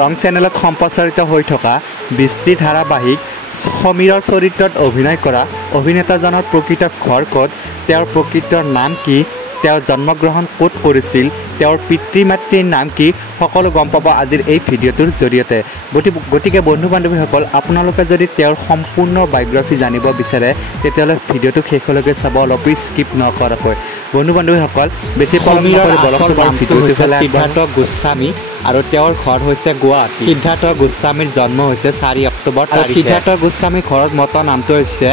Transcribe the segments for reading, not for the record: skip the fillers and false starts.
ৰং চেনেলত সম্প্ৰচাৰিত হৈ থকা বৃষ্টি ধাৰাবাহিক সমীৰৰ চৰিত্ৰত অভিনয় কৰা অভিনেতাজনৰ প্ৰকৃত ঘৰ ক'ত, তেওঁৰ প্ৰকৃত নাম কি, তেওঁৰ জন্মগ্ৰহণ ক'ত কৰিছিল, তেওঁৰ পিতৃ মাতৃৰ নাম কি, সকলো গম পাব আজিৰ এই ভিডিঅ'টোৰ জৰিয়তে। গতিকে বন্ধু বান্ধৱীসকল, আপোনালোকে যদি তেওঁৰ সম্পূৰ্ণ বায়োগ্ৰাফি জানিব বিচাৰে তেতিয়াহ'লে ভিডিঅ'টো শেষলৈকে চাব, অলপ স্কিপ নকৰাকৈ। বন্ধু বান্ধৱীসকল, বেছি সিদ্ধাৰ্থ গোস্বামী আৰু তেওঁৰ ঘৰ হৈছে গুৱাহাটী। সিদ্ধাৰ্থ গোস্বামীৰ জন্ম হৈছে 4 অক্টোবৰ তাৰিখে। সিদ্ধাৰ্থ গোস্বামীৰ ঘৰত মতা নামটো হৈছে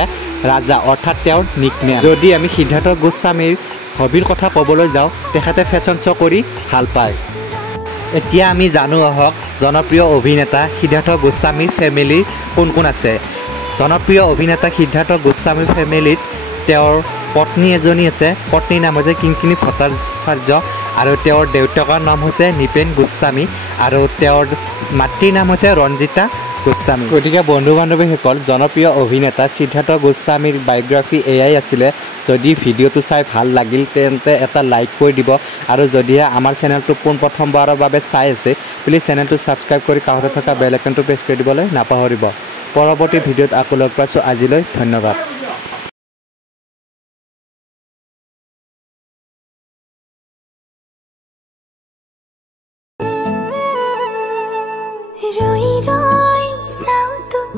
ৰাজা, অৰ্থাৎ তেওঁৰ নিকনেম। যদি আমি সিদ্ধাৰ্থ গোস্বামীৰ হবিৰ কথা ক'বলৈ যাওঁ, তেখেতে ফেশ্বন শ্ব' কৰি ভাল পায়। এতিয়া আমি জানো আহক জনপ্ৰিয় অভিনেতা সিদ্ধাৰ্থ গোস্বামীৰ ফেমিলি কোন কোন আছে। জনপ্ৰিয় অভিনেতা সিদ্ধাৰ্থ গোস্বামীৰ ফেমিলিত তেওঁৰ পত্নী এজনী আছে, পত্নীৰ নাম হৈছে কিংকিণী ভট্টাচাৰ্য আৰু তেওঁৰ দেউতাকৰ নাম হৈছে নৃপেন গোস্বামী আৰু তেওঁৰ মাতৃৰ নাম হৈছে ৰঞ্জিতা গোস্বামী। গতিকে বন্ধু বান্ধৱীসকল, জনপ্ৰিয় অভিনেতা সিদ্ধাৰ্থ গোস্বামীৰ বায়োগ্ৰাফি এয়াই আছিলে। যদি ভিডিঅ'টো চাই ভাল লাগিল তেন্তে এটা লাইক কৰি দিব আৰু যদিহে আমাৰ চেনেলটো পোনপ্ৰথমবাৰৰ বাবে চাই আছে প্লিজ চেনেলটো ছাবস্ক্ৰাইব কৰি কাষতে থকা বেল আইকনটো প্ৰেছ কৰি দিবলৈ নাপাহৰিব। পৰৱৰ্তী ভিডিঅ'ত আকৌ লগ পাইছোঁ। আজিলৈ ধন্যবাদ। ৰৈ ৰৈ চাওঁ তোক